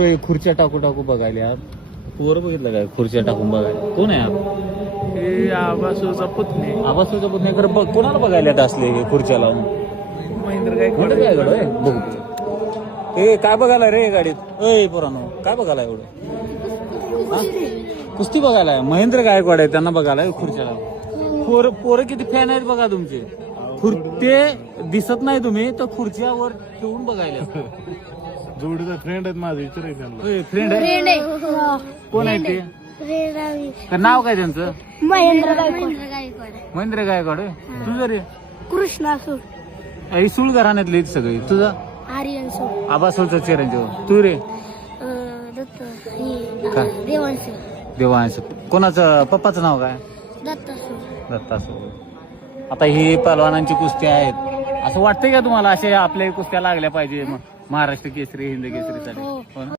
खुर्च्या टाकू टाकू बघायला यार. पोर बघितलं काय खुर्च्या टाकून बघायला. कोण आहे हे आबासूचा पुतणे आवाज पुतणे कर बघ कोणाला बघायला येत असले हे खुर्च्या लावून. महेंद्र कुठं काय गड होय? बघू ए काय बघायला रे गाडीत अय पोरानो काय बघायला एवढं हा? कुस्ती बघायला महेंद्र गायकवाड आहे त्यांना बघायला खुर्च्या लावून. पोरं किती फॅन आहेत बघा तुमचे. ते दिसत नाही तुम्ही तर खुर्च्यावर ठेवून बघायला. जोडीचा फ्रेंड आहेत माझे विचार फ्रेंड आहे कोण आहे ते तर नाव काय त्यांचं महेंद्र गायकवाड महेंद्र गायकवाड होय? तुझं रे कृष्णा सूर ही सुळ घराण्यातली सगळी तुझं आर्यन सूर आबासोलचा चिरंजीव तू रे दत्त काय? देवांश देवांश कोणाचं पप्पाचं नाव काय दत्त सूर दत्तासो. आता ही पहलवानांची कुस्ती आहेत असं वाटतंय का तुम्हाला असे आपल्या कुस्त्या लागल्या पाहिजे महाराष्ट्र केसरी हिंद केसरीसाठी हो. हो ना?